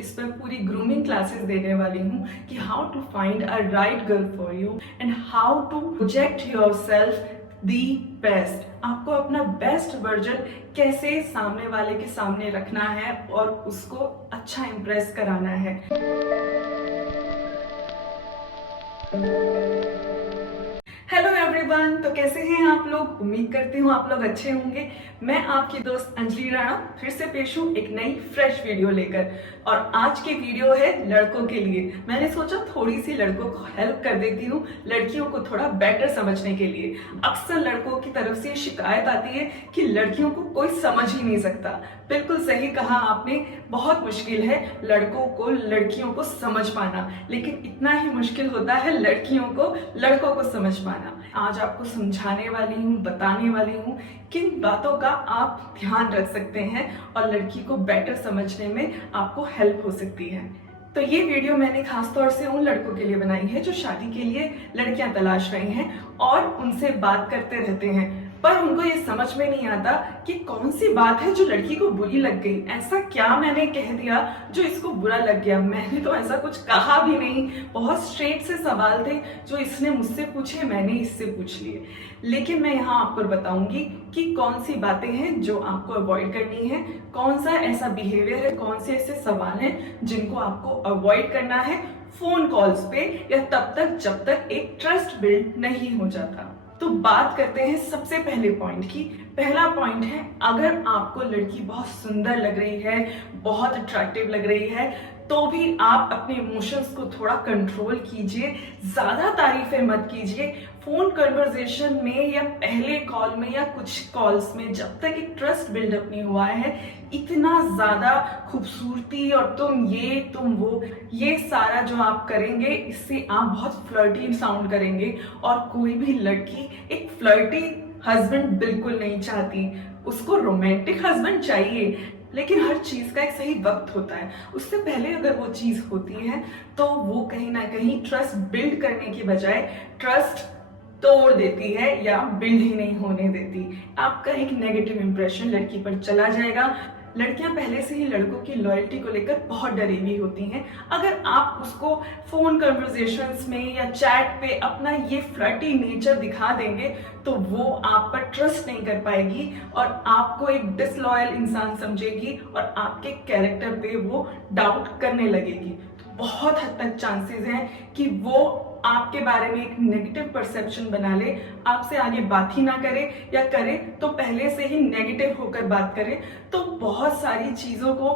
इस पर पूरी ग्रूमिंग क्लासेस देने वाली हूँ कि how to find a right girl for you and how to project yourself the best. आपको अपना बेस्ट वर्जन कैसे सामने वाले के सामने रखना है और उसको अच्छा इम्प्रेस कराना है। हेलो एवरीवन, तो कैसे हैं आप लोग? उम्मीद करती हूँ आप लोग अच्छे होंगे। मैं आपकी दोस्त अंजलि राणा फिर से पेश हूँ एक नई फ्रेश वीडियो लेकर, और आज की वीडियो है लड़कों के लिए। मैंने सोचा थोड़ी सी लड़कों को हेल्प कर देती हूँ, लड़कियों को थोड़ा बेटर समझने के लिए। अक्सर लड़कों की तरफ से शिकायत आती है कि लड़कियों को कोई समझ ही नहीं सकता। बिल्कुल सही कहा आपने, बहुत मुश्किल है लड़कों को लड़कियों को समझ पाना, लेकिन इतना ही मुश्किल होता है लड़कियों को लड़कों को समझ पाना। आज आपको समझाने वाली हूँ, बताने वाली हूँ किन बातों का आप ध्यान रख सकते हैं और लड़की को बेटर समझने में आपको हेल्प हो सकती है। तो ये वीडियो मैंने खास तौर से उन लड़कों के लिए बनाई है जो शादी के लिए लड़कियां तलाश रहे हैं और उनसे बात करते रहते हैं, पर उनको ये समझ में नहीं आता कि कौन सी बात है जो लड़की को बुरी लग गई। ऐसा क्या मैंने कह दिया जो इसको बुरा लग गया? मैंने तो ऐसा कुछ कहा भी नहीं। बहुत स्ट्रेट से सवाल थे जो इसने मुझसे पूछे, मैंने इससे पूछ लिए। लेकिन मैं यहाँ आपको बताऊंगी कि कौन सी बातें हैं जो आपको अवॉइड करनी है, कौन सा ऐसा बिहेवियर है, कौन से ऐसे सवाल हैं जिनको आपको अवॉइड करना है फोन कॉल्स पे या तब तक जब तक एक ट्रस्ट बिल्ड नहीं हो जाता। तो बात करते हैं सबसे पहले पॉइंट की। पहला पॉइंट है, अगर आपको लड़की बहुत सुंदर लग रही है, बहुत अट्रैक्टिव लग रही है, तो भी आप अपने इमोशंस को थोड़ा कंट्रोल कीजिए, ज्यादा तारीफें मत कीजिए। फोन कन्वर्सेशन में या पहले कॉल में या कुछ कॉल्स में जब तक एक ट्रस्ट बिल्डअप नहीं हुआ है, इतना ज्यादा खूबसूरती और तुम ये तुम वो, ये सारा जो आप करेंगे इससे आप बहुत फ्लर्टी साउंड करेंगे, और कोई भी लड़की एक फ्लर्टी हस्बैंड बिल्कुल नहीं चाहती। उसको रोमांटिक हस्बैंड चाहिए, लेकिन हर चीज का एक सही वक्त होता है। उससे पहले अगर वो चीज होती है तो वो कहीं ना कहीं ट्रस्ट बिल्ड करने की बजाय ट्रस्ट तोड़ देती है या बिल्ड ही नहीं होने देती। आपका एक नेगेटिव इंप्रेशन लड़की पर चला जाएगा। लड़कियां पहले से ही लड़कों की लॉयल्टी को लेकर बहुत डरी हुई होती हैं। अगर आप उसको फोन कन्वर्सेशंस में या चैट पे अपना ये फ्लर्टी नेचर दिखा देंगे तो वो आप पर ट्रस्ट नहीं कर पाएगी और आपको एक डिसलॉयल इंसान समझेगी और आपके कैरेक्टर पे वो डाउट करने लगेगी। तो बहुत हद तक चांसेस हैं कि वो आपके बारे में एक नेगेटिव परसेप्शन बना ले, आपसे आगे बात ही ना करे, या करे तो पहले से ही नेगेटिव होकर बात करे। तो बहुत सारी चीजों को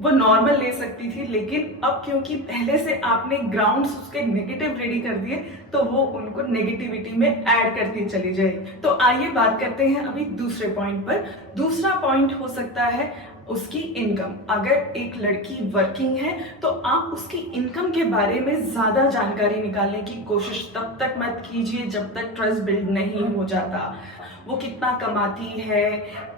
वो नॉर्मल ले सकती थी, लेकिन अब क्योंकि पहले से आपने ग्राउंड्स उसके नेगेटिव रेडी कर दिए तो वो उनको नेगेटिविटी में ऐड करती चली जाएगी। तो आइए बात करते हैं अभी दूसरे पॉइंट पर। दूसरा पॉइंट हो सकता है उसकी इनकम। अगर एक लड़की वर्किंग है तो आप उसकी इनकम के बारे में ज्यादा जानकारी निकालने की कोशिश तब तक मत कीजिए जब तक ट्रस्ट बिल्ड नहीं हो जाता। वो कितना कमाती है,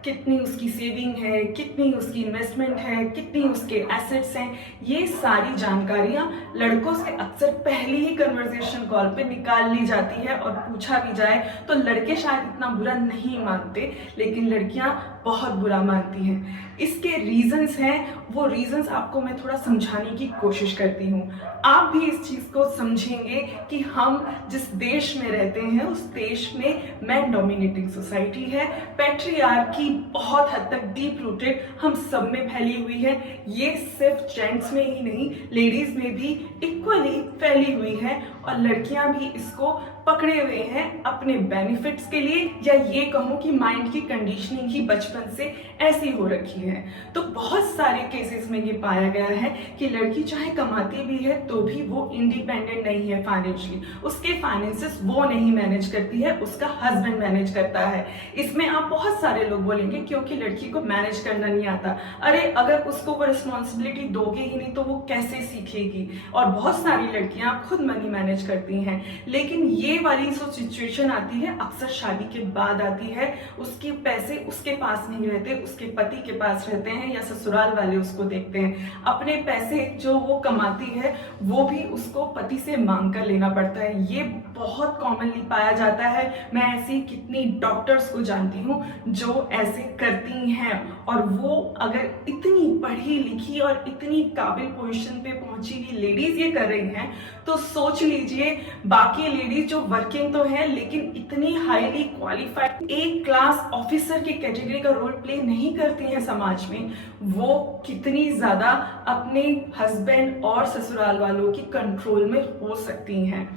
कितनी उसकी सेविंग है, कितनी उसकी इन्वेस्टमेंट है, कितनी उसके एसेट्स हैं, ये सारी जानकारियां लड़कों से अक्सर पहली ही कन्वर्सेशन कॉल पे निकाल ली जाती है। और पूछा भी जाए तो लड़के शायद इतना बुरा नहीं मानते, लेकिन लड़कियां बहुत बुरा मानती हैं। इसके रीजंस हैं, वो रीजंस आपको मैं थोड़ा समझाने की कोशिश करती हूँ। आप भी इस चीज को समझेंगे कि हम जिस देश में रहते हैं उस देश में मैन डोमिनेटिंग सोसाइटी है, पैट्रियार्की बहुत हद तक डीप रूटेड हम सब में फैली हुई है। ये सिर्फ जेंट्स में ही नहीं, लेडीज में भी इक्वली फैली हुई है, और लड़कियां भी इसको पकड़े हुए हैं अपने बेनिफिट्स के लिए, या ये कहूं कि माइंड की कंडीशनिंग ही बचपन से ऐसी हो रखी है। तो बहुत सारे केसेस में ये पाया गया है कि लड़की चाहे कमाती भी है तो भी वो इंडिपेंडेंट नहीं है फाइनेंशियली। उसके फाइनेंसेस वो नहीं मैनेज करती है, उसका हस्बैंड मैनेज करता है। इसमें आप बहुत सारे लोग बोलेंगे क्योंकि लड़की को मैनेज करना नहीं आता। अरे अगर उसको वो रिस्पॉन्सिबिलिटी दोगे ही नहीं तो वो कैसे सीखेगी? और बहुत सारी लड़कियां खुद मनी मैनेज करती हैं, लेकिन ये वाली जो सिचुएशन आती है अक्सर शादी के बाद आती है। उसके पैसे उसके पास नहीं रहते, उसके पति के पास रहते हैं, या ससुराल वाले उसको देखते हैं। अपने पैसे जो वो कमाती है वो भी उसको पति से मांग कर लेना पड़ता है। ये बहुत कॉमनली पाया जाता है। मैं ऐसी कितनी डॉक्टर्स को जानती हूँ जो ऐसे ऐसे करती हैं और वो अगर इतनी पढ़ी लिखी और इतनी काबिल पोजीशन पे पहुंची हुई लेडीज ये कर रही हैं, तो सोच लीजिए बाकी लेडीज जो वर्किंग तो है लेकिन इतनी हाईली क्वालिफाइड एक क्लास ऑफिसर की कैटेगरी का रोल प्ले नहीं करती हैं समाज में, वो कितनी ज्यादा अपने हस्बैंड और ससुराल वालों की कंट्रोल में हो सकती हैं।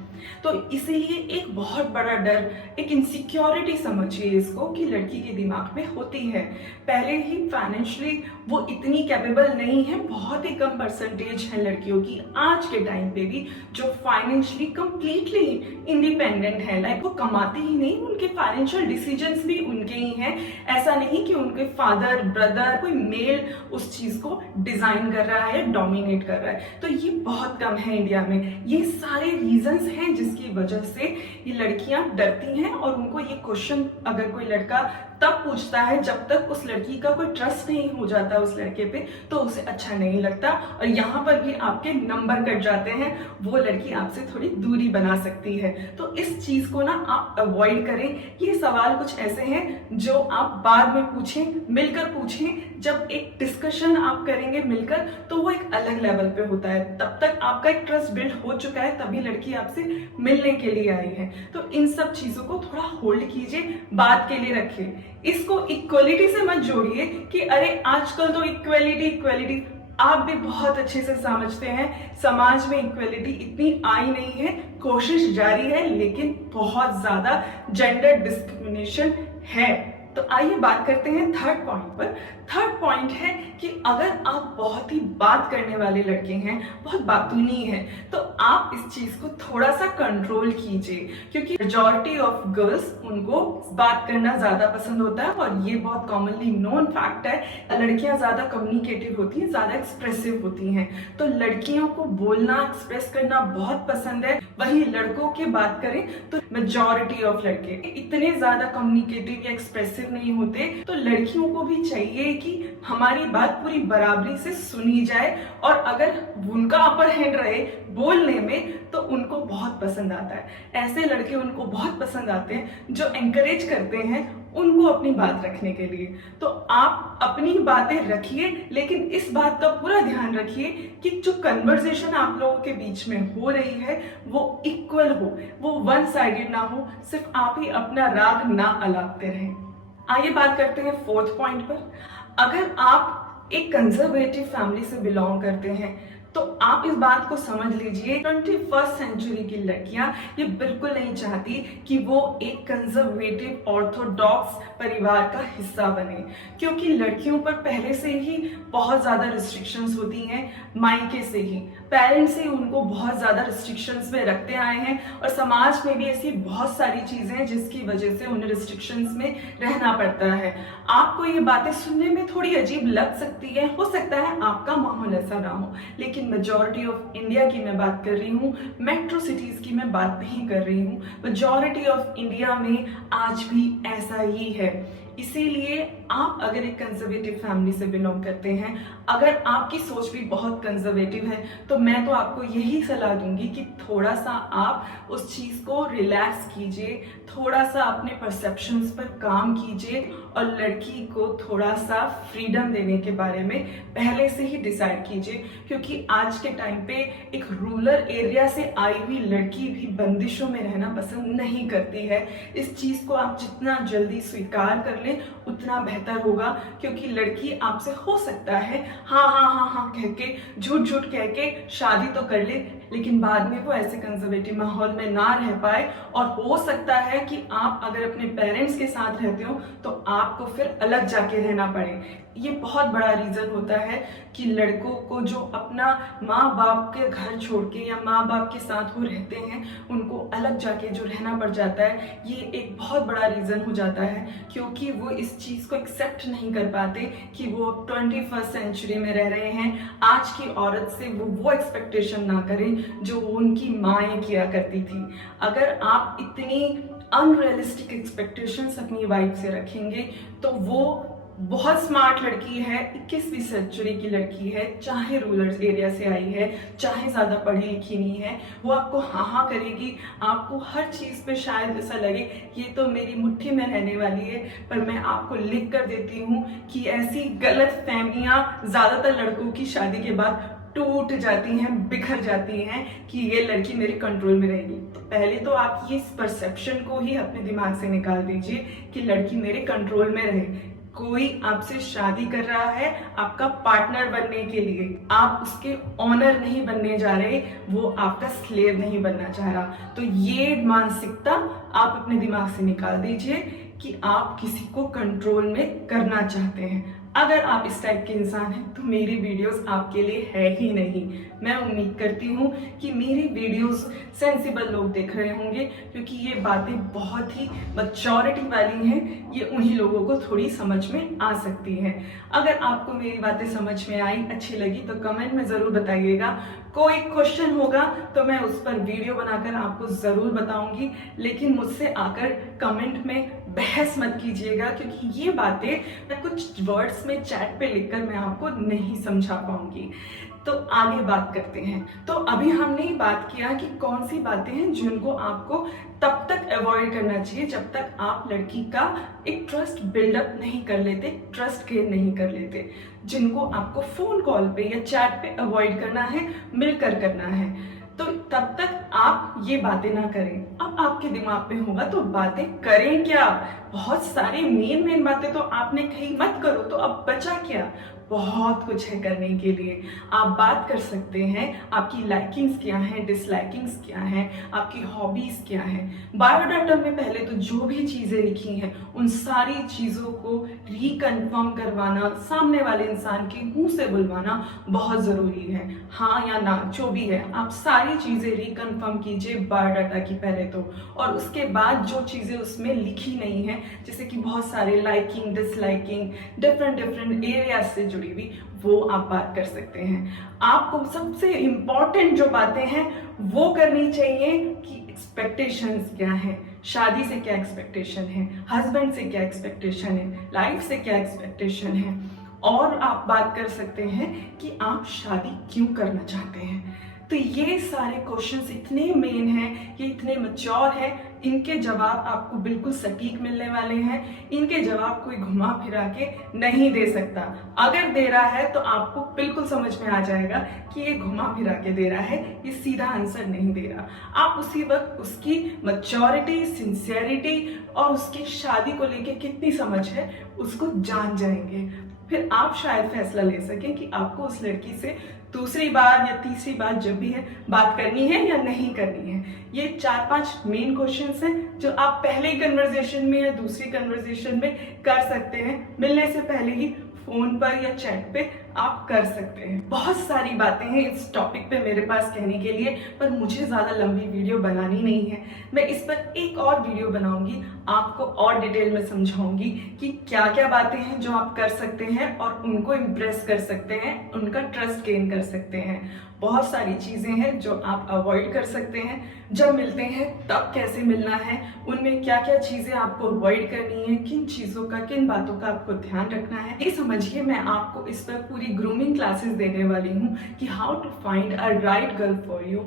तो इसीलिए एक बहुत बड़ा डर, एक इनसिक्योरिटी समझिए इसको, कि लड़की के दिमाग में होती है। पहले ही फाइनेंशियली वो इतनी कैपेबल नहीं है, बहुत ही कम परसेंटेज है लड़कियों की आज के टाइम पे भी जो फाइनेंशियली कंप्लीटली इंडिपेंडेंट है। लाइक वो कमाती ही नहीं, उनके फाइनेंशियल डिसीजंस भी उनके ही हैं। ऐसा नहीं कि उनके फादर ब्रदर कोई मेल उस चीज को डिजाइन कर रहा है, डोमिनेट कर रहा है। तो ये बहुत कम है इंडिया में। ये सारे रीजंस हैं जिसकी वजह से ये लड़कियां डरती हैं और उनको ये क्वेश्चन अगर कोई लड़का तब पूछता है जब तक उस लड़की का कोई ट्रस्ट नहीं हो जाता उस लड़के पे, तो उसे अच्छा नहीं लगता और यहाँ पर भी आपके नंबर कट जाते हैं, वो लड़की आपसे थोड़ी दूरी बना सकती है। तो इस चीज को ना आप अवॉइड करें। ये सवाल कुछ ऐसे हैं जो आप बाद में पूछें, मिलकर पूछें। जब एक डिस्कशन आप करेंगे मिलकर तो वो एक अलग लेवल पे होता है। तब तक आपका एक ट्रस्ट बिल्ड हो चुका है, तभी लड़की आपसे मिलने के लिए आई है। तो इन सब चीजों को थोड़ा होल्ड कीजिए, बात के लिए रखिए। इसको इक्वलिटी से मत जोड़िए कि अरे आजकल तो इक्वलिटी इक्वलिटी। आप भी बहुत अच्छे से समझते हैं समाज में इक्वलिटी इतनी आई नहीं है, कोशिश जारी है, लेकिन बहुत ज्यादा जेंडर डिस्क्रिमिनेशन है। तो आइए बात करते हैं थर्ड पॉइंट पर। थर्ड पॉइंट है कि अगर आप बहुत ही बात करने वाले लड़के हैं, बहुत बातूनी हैं, तो आप इस चीज को थोड़ा सा कंट्रोल कीजिए, क्योंकि मेजॉरिटी ऑफ गर्ल्स उनको बात करना ज्यादा पसंद होता है और ये बहुत कॉमनली नोन फैक्ट है। लड़कियां ज्यादा कम्युनिकेटिव होती हैं, ज्यादा एक्सप्रेसिव होती हैं, तो लड़कियों को बोलना एक्सप्रेस करना बहुत पसंद है। वही लड़कों की बात करें तो मेजॉरिटी ऑफ लड़के इतने ज्यादा कम्युनिकेटिव या एक्सप्रेसिव नहीं होते। तो लड़कियों को भी चाहिए कि हमारी बात पूरी बराबरी से सुनी जाए और अगर उनका अपर हैंड रहे बोलने में तो उनको बहुत पसंद आता है। ऐसे लड़के उनको बहुत पसंद आते हैं जो एनकरेज करते हैं उनको अपनी बात रखने के लिए। तो आप अपनी बातें रखिए, लेकिन इस बात का पूरा ध्यान रखिए कि जो कन्वर्सेशन आप लोगों के बीच में हो रही है वो इक्वल हो, वो वन साइडेड ना हो, सिर्फ आप ही अपना राग ना अलापते रहें। आइए बात करते हैं फोर्थ पॉइंट पर। अगर आप एक कंजर्वेटिव फैमिली से बिलोंग करते हैं तो आप इस बात को समझ लीजिए, 21st सेंचुरी की लड़कियां ये बिल्कुल नहीं चाहती कि वो एक कंजर्वेटिव ऑर्थोडॉक्स परिवार का हिस्सा बने, क्योंकि लड़कियों पर पहले से ही बहुत ज्यादा रिस्ट्रिक्शंस होती हैं। मायके से ही पेरेंट्स ही उनको बहुत ज्यादा रिस्ट्रिक्शंस में रखते आए हैं और समाज में भी ऐसी बहुत सारी चीजें हैं जिसकी वजह से उन्हें रिस्ट्रिक्शंस में रहना पड़ता है। आपको ये बातें सुनने में थोड़ी अजीब लग सकती है, हो सकता है आपका माहौल ऐसा ना हो, लेकिन मेजॉरिटी ऑफ इंडिया की मैं बात कर रही हूँ, मेट्रो सिटीज की मैं बात नहीं कर रही हूँ। मेजॉरिटी ऑफ इंडिया में आज भी ऐसा ही है। इसीलिए आप अगर एक कंजर्वेटिव फैमिली से बिलोंग करते हैं, अगर आपकी सोच भी बहुत कंजर्वेटिव है, तो मैं तो आपको यही सलाह दूंगी कि थोड़ा सा आप उस चीज को रिलैक्स कीजिए, थोड़ा सा अपने परसेप्शंस पर काम कीजिए और लड़की को थोड़ा सा फ्रीडम देने के बारे में पहले से ही डिसाइड कीजिए, क्योंकि आज के टाइम पे एक रूरल एरिया से आई हुई लड़की भी बंदिशों में रहना पसंद नहीं करती है। इस चीज को आप जितना जल्दी स्वीकार कर ले उतना बेहतर होगा, क्योंकि लड़की आपसे हो सकता है हाँ हाँ हाँ हाँ कह के, झूठ झूठ कह के शादी तो कर ले, लेकिन बाद में वो ऐसे कंजर्वेटिव माहौल में ना रह पाए और हो सकता है कि आप अगर अपने पेरेंट्स के साथ रहते हो तो आपको फिर अलग जाके रहना पड़े। ये बहुत बड़ा रीजन होता है कि लड़कों को जो अपना माँ बाप के घर छोड़ के या माँ बाप के साथ वो रहते हैं उनको अलग जाके जो रहना पड़ जाता है, ये एक बहुत बड़ा रीजन हो जाता है, क्योंकि वो इस चीज को एक्सेप्ट नहीं कर पाते कि वो 21st सेंचुरी में रह रहे हैं। आज की औरत से वो एक्सपेक्टेशन ना करें जो उनकी माएँ किया करती थी। अगर आप इतनी अनरियलिस्टिक एक्सपेक्टेशंस अपनी वाइफ से रखेंगे तो वो बहुत स्मार्ट लड़की है, 21वीं सेंचुरी की लड़की है, चाहे रूरल एरिया से आई है, चाहे ज़्यादा पढ़ी लिखी नहीं है, वो आपको हाँ हाँ करेगी। आपको हर चीज़ पे शायद ऐसा लगे ये तो मेरी मुट्ठी में रहने वाली है, पर मैं आपको लिख कर देती हूँ कि ऐसी गलत फहमियाँ ज़्यादातर लड़कों की शादी के बाद टूट जाती हैं, बिखर जाती हैं कि ये लड़की मेरे कंट्रोल में रहेगी। तो पहले तो आप ये परसेप्शन को ही अपने दिमाग से निकाल दीजिए कि लड़की मेरे कंट्रोल में रहे। कोई आपसे शादी कर रहा है आपका पार्टनर बनने के लिए, आप उसके ऑनर नहीं बनने जा रहे, वो आपका स्लेव नहीं बनना चाह रहा। तो ये मानसिकता आप अपने दिमाग से निकाल दीजिए कि आप किसी को कंट्रोल में करना चाहते हैं। अगर आप इस टाइप के इंसान हैं तो मेरी वीडियोस आपके लिए है ही नहीं। मैं उम्मीद करती हूँ कि मेरी वीडियोस सेंसिबल लोग देख रहे होंगे, क्योंकि ये बातें बहुत ही मैच्योरिटी वाली हैं, ये उन्हीं लोगों को थोड़ी समझ में आ सकती हैं। अगर आपको मेरी बातें समझ में आई, अच्छी लगी तो कमेंट में ज़रूर बताइएगा। कोई क्वेश्चन होगा तो मैं उस पर वीडियो बनाकर आपको ज़रूर बताऊंगी, लेकिन मुझसे आकर कमेंट में बहस मत कीजिएगा, क्योंकि ये बातें मैं कुछ वर्ड्स में चैट पे लिखकर मैं आपको नहीं समझा पाऊंगी। तो आगे बात करते हैं। तो अभी हमने बात किया कि कौन सी बातें हैं जिनको आपको तब तक अवॉइड करना चाहिए जब तक आप लड़की का एक ट्रस्ट बिल्डअप नहीं कर लेते, ट्रस्ट गेन नहीं कर लेते, जिनको आपको फोन कॉल पे या चैट पे अवॉइड करना है, मिलकर करना है। तो तब तक आप ये बातें ना करें। अब आपके दिमाग में होगा तो बातें करें क्या, बहुत सारी मेन बातें तो आपने कही मत करो, तो अब बचा क्या? बहुत कुछ है करने के लिए। आप बात कर सकते हैं आपकी लाइकिंग्स क्या हैं, डिसलाइकिंग्स क्या हैं, आपकी हॉबीज क्या हैं। बायोडाटा में पहले तो जो भी चीजें लिखी हैं उन सारी चीजों को रिकन्फर्म करवाना, सामने वाले इंसान के मुंह से बुलवाना बहुत जरूरी है। हाँ या ना जो भी है, आप सारी चीजें रिकन्फर्म कीजिए बायोडाटा की पहले तो, और उसके बाद जो चीजें उसमें लिखी नहीं है, जैसे कि बहुत सारे लाइकिंग, डिसलाइकिंग, डिफरेंट एरिया से जुड़ी हुई, वो आप बात कर सकते हैं। आपको सबसे इंपॉर्टेंट जो बातें हैं वो करनी चाहिए कि एक्सपेक्टेशंस क्या है, शादी से क्या एक्सपेक्टेशन है, हस्बैंड से क्या एक्सपेक्टेशन है, लाइफ से क्या एक्सपेक्टेशन है। और आप बात कर सकते हैं कि आप शादी क्यों करना चाहते हैं। तो ये सारे क्वेश्चंस इतने मेन हैं, ये इतने मैच्योर हैं, इनके जवाब आपको बिल्कुल सटीक मिलने वाले हैं। इनके जवाब कोई घुमा फिरा के नहीं दे सकता। अगर दे रहा है तो आपको बिल्कुल समझ में आ जाएगा कि ये घुमा फिरा के दे रहा है, ये सीधा आंसर नहीं दे रहा। आप उसी वक्त उसकी मैच्योरिटी, सिंसियरिटी और उसकी शादी को लेके कितनी समझ है उसको जान जाएंगे। फिर आप शायद फैसला ले सकें कि आपको उस लड़की से दूसरी बार या तीसरी बार जब भी है बात करनी है या नहीं करनी है। ये 4-5 मेन क्वेश्चंस हैं जो आप पहले ही कन्वर्सेशन में या दूसरी कन्वर्सेशन में कर सकते हैं, मिलने से पहले ही फोन पर या चैट पे आप कर सकते हैं। बहुत सारी बातें हैं इस टॉपिक पे मेरे पास कहने के लिए, पर मुझे ज़्यादा लंबी वीडियो बनानी नहीं है। मैं इस पर एक और वीडियो बनाऊंगी, आपको और डिटेल में समझाऊंगी कि क्या क्या बातें हैं जो आप कर सकते हैं और उनको इम्प्रेस कर सकते हैं, उनका ट्रस्ट गेन कर सकते हैं। बहुत सारी चीज़ें हैं जो आप अवॉइड कर सकते हैं। जब मिलते हैं तब कैसे मिलना है, उनमें क्या क्या चीज़ें आपको अवॉइड करनी है, किन चीज़ों का, किन बातों का आपको ध्यान रखना है, ये समझिए। मैं आपको इस पर पूरी ग्रूमिंग क्लासेस देने वाली हूँ कि how to find a right girl for you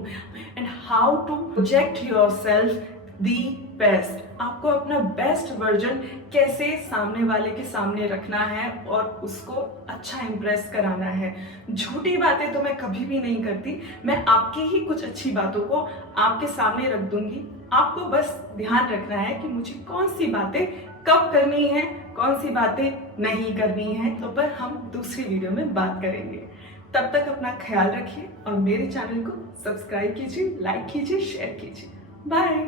and how to project yourself the best. आपको अपना बेस्ट वर्जन कैसे सामने वाले के सामने रखना है और उसको अच्छा इम्प्रेस कराना है। झूठी बातें तो मैं कभी भी नहीं करती, मैं आपकी ही कुछ अच्छी बातों को आपके सामने रख दूंगी। आपको बस ध्यान रखना है कि मुझे कौन सी बातें कब करनी है, कौन सी बातें नहीं करनी है। तो पर हम दूसरी वीडियो में बात करेंगे। तब तक अपना ख्याल रखिए और मेरे चैनल को सब्सक्राइब कीजिए, लाइक कीजिए, शेयर कीजिए। बाय।